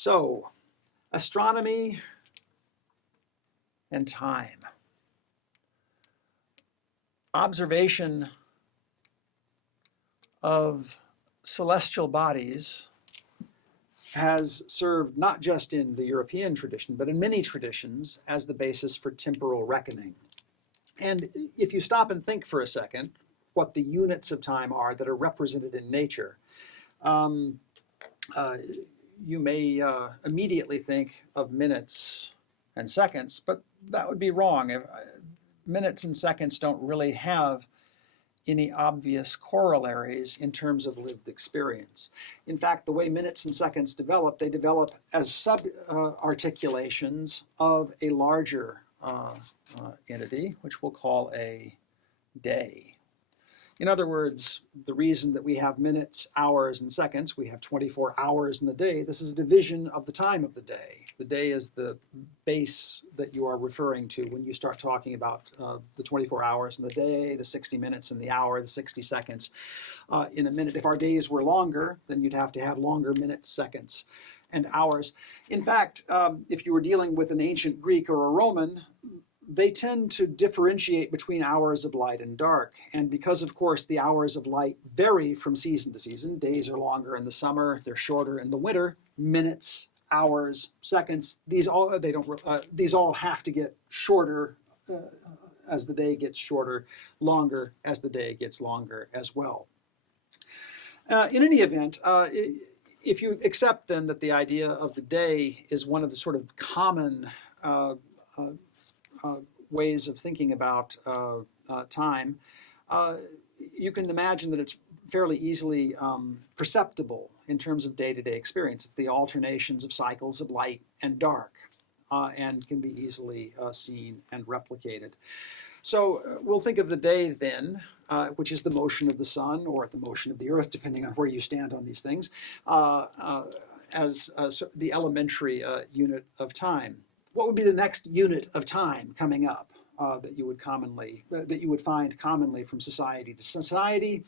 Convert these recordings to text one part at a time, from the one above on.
So, astronomy and time. Observation of celestial bodies has served not just in the European tradition, but in many traditions as the basis for temporal reckoning. And if you stop and think for a second what the units of time are that are represented in nature, you may immediately think of minutes and seconds, but that would be wrong. Minutes and seconds don't really have any obvious corollaries in terms of lived experience. In fact, the way minutes and seconds develop, they develop as sub-articulations of a larger entity, which we'll call a day. In other words, the reason that we have minutes, hours, and seconds, we have 24 hours in the day, this is a division of the time of the day. The day is the base that you are referring to when you start talking about the 24 hours in the day, the 60 minutes in the hour, the 60 seconds in a minute. If our days were longer, then you'd have to have longer minutes, seconds, and hours. In fact, if you were dealing with an ancient Greek or a Roman, they tend to differentiate between hours of light and dark. And because, of course, the hours of light vary from season to season, days are longer in the summer, they're shorter in the winter, minutes, hours, seconds, these all have to get shorter as the day gets shorter, longer as the day gets longer as well. In any event, if you accept then that the idea of the day is one of the sort of common ways of thinking about time, you can imagine that it's fairly easily perceptible in terms of day-to-day experience. It's the alternations of cycles of light and dark, and can be easily seen and replicated. So we'll think of the day then, which is the motion of the sun or the motion of the earth, depending on where you stand on these things, as the elementary unit of time. What would be the next unit of time coming up that you would find commonly from society to society?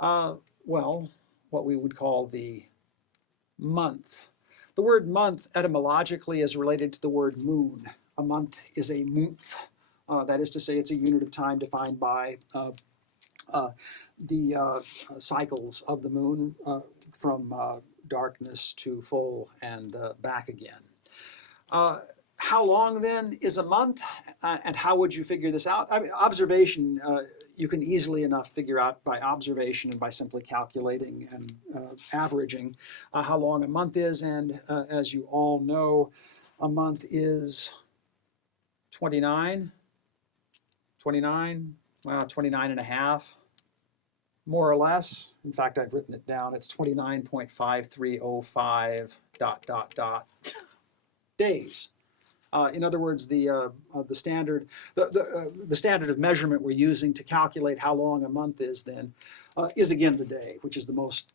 Well, what we would call the month. The word month etymologically is related to the word moon. A month is a month. That is to say, it's a unit of time defined by the cycles of the moon from darkness to full and back again. How long then is a month, and how would you figure this out? I mean, observation, you can easily enough figure out by observation and by simply calculating and averaging how long a month is. And as you all know, a month is 29, well, 29 and a half, more or less. In fact, I've written it down. It's 29.5305 ... days. In other words, the standard of measurement we're using to calculate how long a month is then is again the day, which is the most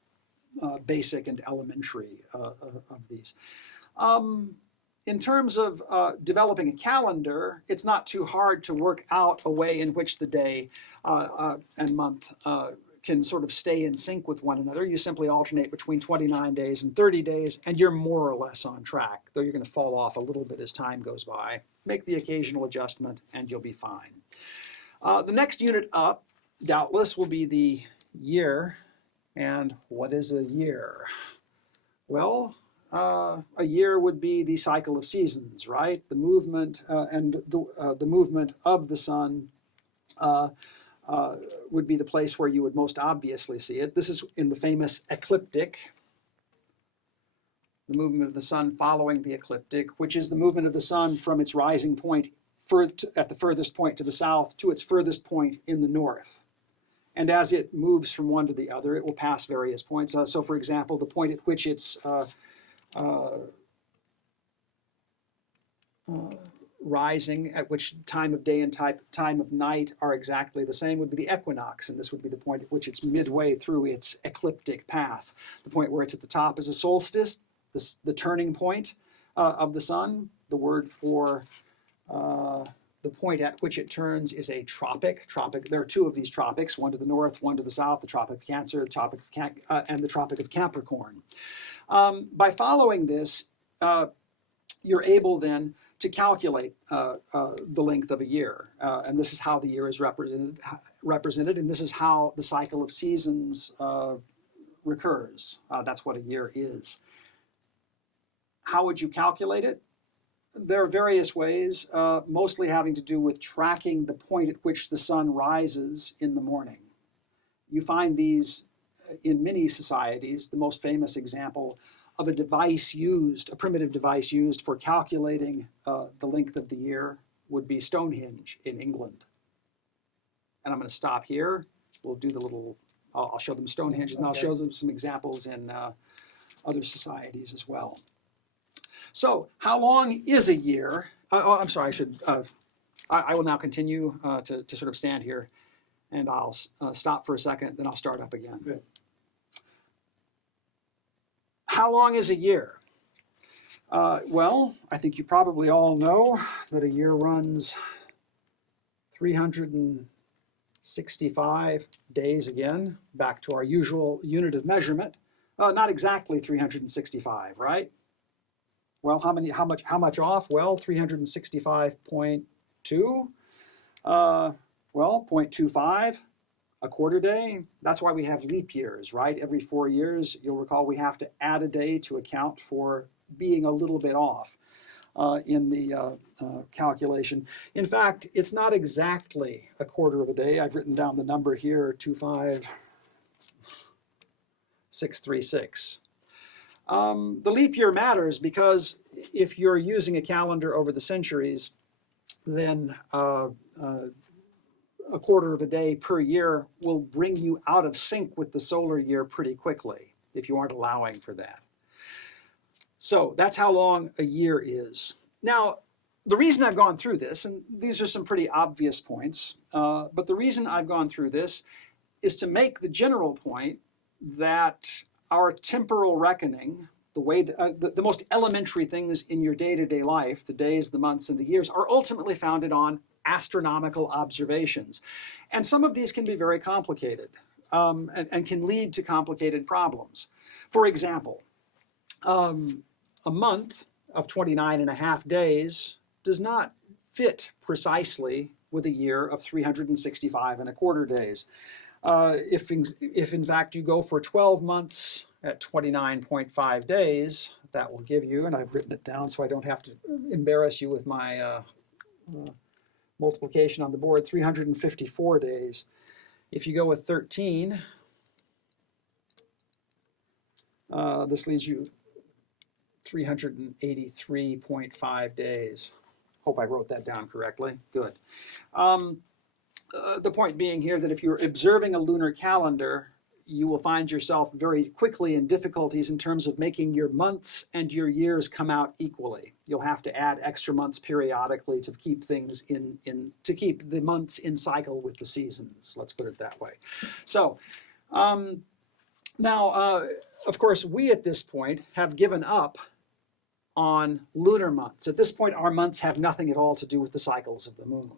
basic and elementary of these. In terms of developing a calendar, it's not too hard to work out a way in which the day and month can sort of stay in sync with one another. You simply alternate between 29 days and 30 days, and you're more or less on track, though you're going to fall off a little bit as time goes by. Make the occasional adjustment, and you'll be fine. The next unit up, doubtless, will be the year. And what is a year? Well, a year would be the cycle of seasons, right? The movement and the movement of the sun would be the place where you would most obviously see it. This is in the famous ecliptic, the movement of the sun following the ecliptic, which is the movement of the sun from its rising point at the furthest point to the south to its furthest point in the north. And as it moves from one to the other, it will pass various points. So for example, the point at which it's rising, at which time of day and time of night are exactly the same, would be the equinox, and this would be the point at which it's midway through its ecliptic path. The point where it's at the top is a solstice, the turning point of the sun. The word for the point at which it turns is a tropic. There are two of these tropics, one to the north, one to the south, the Tropic of Cancer, and the Tropic of Capricorn. By following this, you're able then to calculate the length of a year. And this is how the year is represented, and this is how the cycle of seasons recurs. That's what a year is. How would you calculate it? There are various ways, mostly having to do with tracking the point at which the sun rises in the morning. You find these in many societies. The most famous example of a device used, a primitive device used for calculating the length of the year would be Stonehenge in England. And I'm going to stop here. We'll do the little, I'll show them Stonehenge, and I'll show them some examples in other societies as well. So how long is a year? I'm sorry, I will now continue to sort of stand here, and I'll stop for a second, then I'll start up again. Good. How long is a year? Well, I think you probably all know that a year runs 365 days, again, back to our usual unit of measurement. Not exactly 365, right? Well, how much off? Well, 365.2. Well, 0.25. A quarter day. That's why we have leap years, right? Every 4 years, you'll recall we have to add a day to account for being a little bit off in the calculation. In fact, it's not exactly a quarter of a day. I've written down the number here, 25636. The leap year matters because if you're using a calendar over the centuries, then a quarter of a day per year will bring you out of sync with the solar year pretty quickly if you aren't allowing for that. So that's how long a year is. Now, the reason I've gone through this, and these are some pretty obvious points, but the reason I've gone through this is to make the general point that our temporal reckoning, the way the most elementary things in your day-to-day life, the days, the months, and the years, are ultimately founded on astronomical observations. And some of these can be very complicated and can lead to complicated problems. For example, a month of 29.5 days does not fit precisely with a year of 365.25 days. If in fact you go for 12 months at 29.5 days, that will give you, and I've written it down so I don't have to embarrass you with my multiplication on the board, 354 days. If you go with 13, this leaves you 383.5 days. Hope I wrote that down correctly. Good. The point being here that if you're observing a lunar calendar, you will find yourself very quickly in difficulties in terms of making your months and your years come out equally. You'll have to add extra months periodically to keep things to keep the months in cycle with the seasons. Let's put it that way. So now, of course, we at this point have given up on lunar months. At this point, our months have nothing at all to do with the cycles of the moon.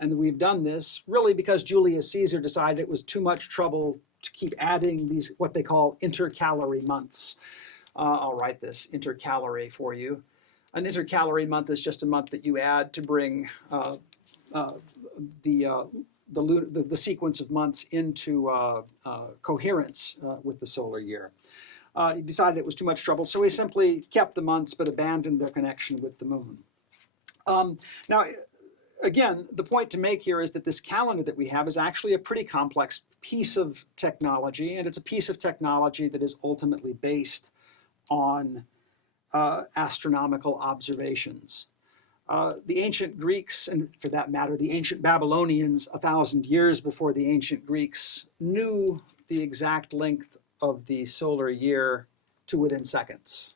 And we've done this really because Julius Caesar decided it was too much trouble to keep adding these, what they call intercalary months. I'll write this intercalary for you. An intercalary month is just a month that you add to bring the sequence of months into coherence with the solar year. He decided it was too much trouble, so he simply kept the months but abandoned their connection with the moon. Now, again, the point to make here is that this calendar that we have is actually a pretty complex piece of technology, and it's a piece of technology that is ultimately based on astronomical observations. The ancient Greeks, and for that matter, the ancient Babylonians 1,000 years before the ancient Greeks, knew the exact length of the solar year to within seconds.